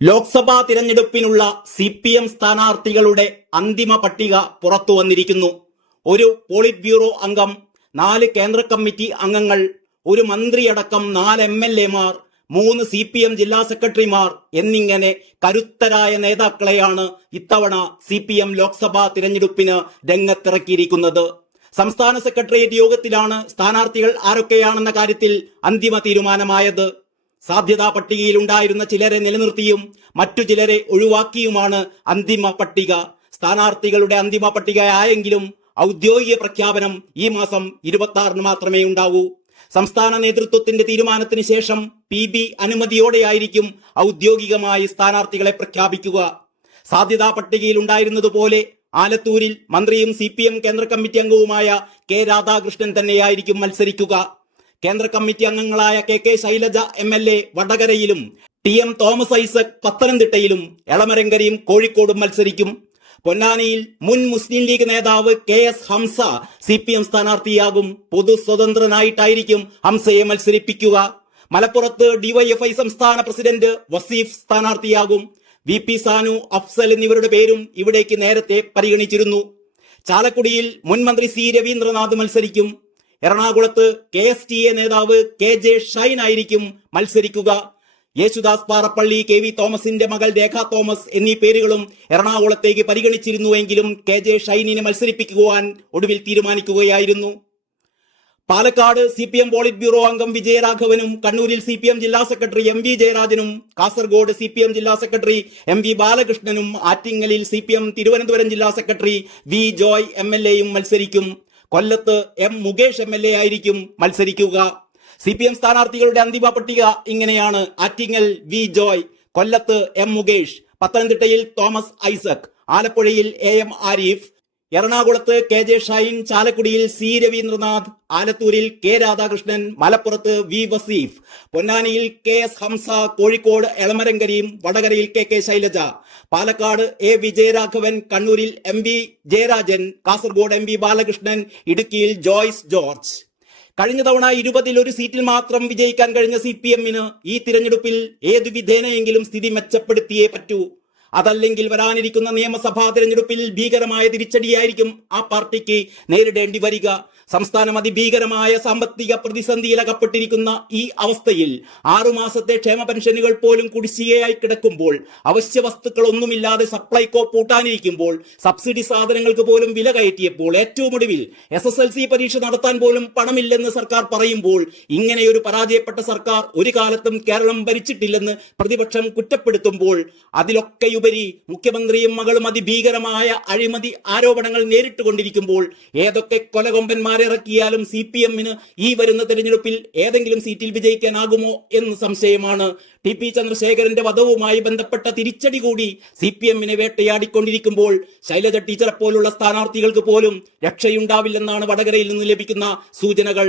Lok Sabha തിരഞ്ഞെടുപ്പിനുള്ള CPM സ്ഥാനാർത്ഥികളുടെ അന്തിമ പട്ടിക പുറത്തു വന്നിരിക്കുന്നു. ഒരു പോളിറ്റ് ബ്യൂറോ അംഗം, 4 കേന്ദ്ര കമ്മിറ്റി അംഗങ്ങൾ, ഒരു മന്ത്രിയടക്കം 4 MLA-മാർ, 3 CPM ജില്ലാ സെക്രട്ടറിമാർ എന്നിങ്ങനെ കരുത്തരായ നേതാക്കളെയാണ് ഇത്തവണ CPM ലോക്സഭാ തിരഞ്ഞെടുപ്പിന് രംഗത്തിറക്കിയിരിക്കുന്നത്. സംസ്ഥാന സെക്രട്ടേറിയറ്റ് യോഗത്തിലാണ് സ്ഥാനാർത്ഥികൾ ആരൊക്കെയാണെന്ന കാര്യത്തിൽ അന്തിമ തീരുമാനമായത്. സാധ്യതാ പട്ടികയിൽ ഉണ്ടായിരുന്ന ചിലരെ നിലനിർത്തിയും മറ്റു ചിലരെ ഒഴിവാക്കിയുമാണ് അന്തിമ പട്ടിക. സ്ഥാനാർത്ഥികളുടെ അന്തിമ പട്ടികയായെങ്കിലും ഔദ്യോഗിക പ്രഖ്യാപനം ഈ മാസം 26-ന് മാത്രമേ ഉണ്ടാവൂ. സംസ്ഥാന നേതൃത്വത്തിന്റെ തീരുമാനത്തിന് ശേഷം PB അനുമതിയോടെയായിരിക്കും ഔദ്യോഗികമായി സ്ഥാനാർത്ഥികളെ പ്രഖ്യാപിക്കുക. സാധ്യതാ പട്ടികയിൽ ഉണ്ടായിരുന്നതുപോലെ ആലത്തൂരിൽ മന്ത്രിയും CPM കേന്ദ്ര കമ്മിറ്റി അംഗവുമായ K രാധാകൃഷ്ണൻ തന്നെയായിരിക്കും മത്സരിക്കുക. കേന്ദ്ര കമ്മിറ്റി അംഗങ്ങളായ KK Shailaja MLA വടകരയിലും TM Thomas Isaac പത്തനംതിട്ടയിലും എളമരങ്കരയും കോഴിക്കോടും മത്സരിക്കും. പൊന്നാനിയിൽ മുൻ മുസ്ലിം ലീഗ് നേതാവ് KS ഹംസ CPM സ്ഥാനാർത്ഥിയാകും. പൊതു സ്വതന്ത്രനായിട്ടായിരിക്കും ഹംസയെ മത്സരിപ്പിക്കുക. മലപ്പുറത്ത് DYFI സംസ്ഥാന പ്രസിഡന്റ് വസീഫ് സ്ഥാനാർത്ഥിയാകും. VP സാനു, അഫ്സൽ എന്നിവരുടെ പേരും ഇവിടേക്ക് നേരത്തെ പരിഗണിച്ചിരുന്നു. ചാലക്കുടിയിൽ മുൻ മന്ത്രി C രവീന്ദ്രനാഥ് മത്സരിക്കും. എറണാകുളത്ത് KSTA നേതാവ് KJ ഷൈൻ ആയിരിക്കും മത്സരിക്കുക. യേശുദാസ് പാറപ്പള്ളി, KV തോമസിന്റെ മകൾ രേഖ തോമസ് എന്നീ പേരുകളും എറണാകുളത്തേക്ക് പരിഗണിച്ചിരുന്നുവെങ്കിലും KJ ഷൈനിനെ മത്സരിപ്പിക്കുവാൻ ഒടുവിൽ തീരുമാനിക്കുകയായിരുന്നു. പാലക്കാട് CPM പോളിറ്റ് ബ്യൂറോ അംഗം വിജയരാഘവനും, കണ്ണൂരിൽ CPM ജില്ലാ സെക്രട്ടറി MV ജയരാജനും, കാസർഗോഡ് CPM ജില്ലാ സെക്രട്ടറി MV ബാലകൃഷ്ണനും, ആറ്റിങ്ങലിൽ CPM തിരുവനന്തപുരം ജില്ലാ സെക്രട്ടറി V ജോയ് MLA-യും മത്സരിക്കും. കൊല്ലത്ത് M മുകേഷ് MLA ആയിരിക്കും മത്സരിക്കുക. CPM സ്ഥാനാർത്ഥികളുടെ അന്തിമ പട്ടിക ഇങ്ങനെയാണ്: ആറ്റിങ്ങൽ V ജോയ്, കൊല്ലത്ത് M മുകേഷ്, പത്തനംതിട്ടയിൽ തോമസ് ഐസക്, ആലപ്പുഴയിൽ AM ആരിഫ്, എറണാകുളത്ത് KJ ഷൈൻ, ചാലക്കുടിയിൽ C രവീന്ദ്രനാഥ്, ആലത്തൂരിൽ K രാധാകൃഷ്ണൻ, മലപ്പുറത്ത് V വസീഫ്, പൊന്നാനിയിൽ KS ഹംസ, കോഴിക്കോട് എളമരങ്കരയും വടകരയിൽ KK ശൈലജ, പാലക്കാട് A വിജയരാഘവൻ, കണ്ണൂരിൽ MV ജയരാജൻ, കാസർഗോഡ് MV ബാലകൃഷ്ണൻ, ഇടുക്കിയിൽ ജോയ്സ് ജോർജ്. കഴിഞ്ഞ തവണ 20-ൽ 1 സീറ്റിൽ മാത്രം വിജയിക്കാൻ കഴിഞ്ഞ CPM-ന് ഈ തിരഞ്ഞെടുപ്പിൽ ഏതു വിധേനയെങ്കിലും സ്ഥിതി മെച്ചപ്പെടുത്തിയേ പറ്റൂ. അതല്ലെങ്കിൽ വരാനിരിക്കുന്ന നിയമസഭാ തിരഞ്ഞെടുപ്പിൽ ഭീകരമായ തിരിച്ചടിയായിരിക്കും ആ പാർട്ടിക്ക് നേരിടേണ്ടി വരിക. സംസ്ഥാനം അതിഭീകരമായ സാമ്പത്തിക പ്രതിസന്ധിയിൽ അകപ്പെട്ടിരിക്കുന്ന ഈ അവസ്ഥയിൽ 6 മാസത്തെ ക്ഷേമ പെൻഷനുകൾ പോലും കുടിശ്ശികയായി കിടക്കുമ്പോൾ, അവശ്യ വസ്തുക്കളൊന്നുമില്ലാതെ സപ്ലൈകോ പൂട്ടാനിരിക്കുമ്പോൾ, സബ്സിഡി സാധനങ്ങൾക്ക് പോലും വില കയറ്റിയപ്പോൾ, ഏറ്റവും ഒടുവിൽ SSLC പരീക്ഷ നടത്താൻ പോലും പണമില്ലെന്ന് സർക്കാർ പറയുമ്പോൾ, ഇങ്ങനെയൊരു പരാജയപ്പെട്ട സർക്കാർ ഒരു കാലത്തും കേരളം ഭരിച്ചിട്ടില്ലെന്ന് പ്രതിപക്ഷം കുറ്റപ്പെടുത്തുമ്പോൾ, അതിലൊക്കെയുപരി മുഖ്യമന്ത്രിയും മകളും അതിഭീകരമായ അഴിമതി ആരോപണങ്ങൾ നേരിട്ടുകൊണ്ടിരിക്കുമ്പോൾ, ഏതൊക്കെ കൊലകൊമ്പന്മാർ ഇറക്കിയാലും CPM-ന് ഈ വരുന്ന തെരഞ്ഞെടുപ്പിൽ ഏതെങ്കിലും സീറ്റിൽ വിജയിക്കാനാകുമോ എന്ന് സംശയമാണ്. TP ചന്ദ്രശേഖരന്റെ വധവുമായി ബന്ധപ്പെട്ട തിരിച്ചടി കൂടി CPM-നെ വേട്ടയാടിക്കൊണ്ടിരിക്കുമ്പോൾ ശൈലജ ടീച്ചറെ പോലുള്ള സ്ഥാനാർത്ഥികൾക്ക് പോലും രക്ഷയുണ്ടാവില്ലെന്നാണ് വടകരയിൽ നിന്ന് ലഭിക്കുന്ന സൂചനകൾ.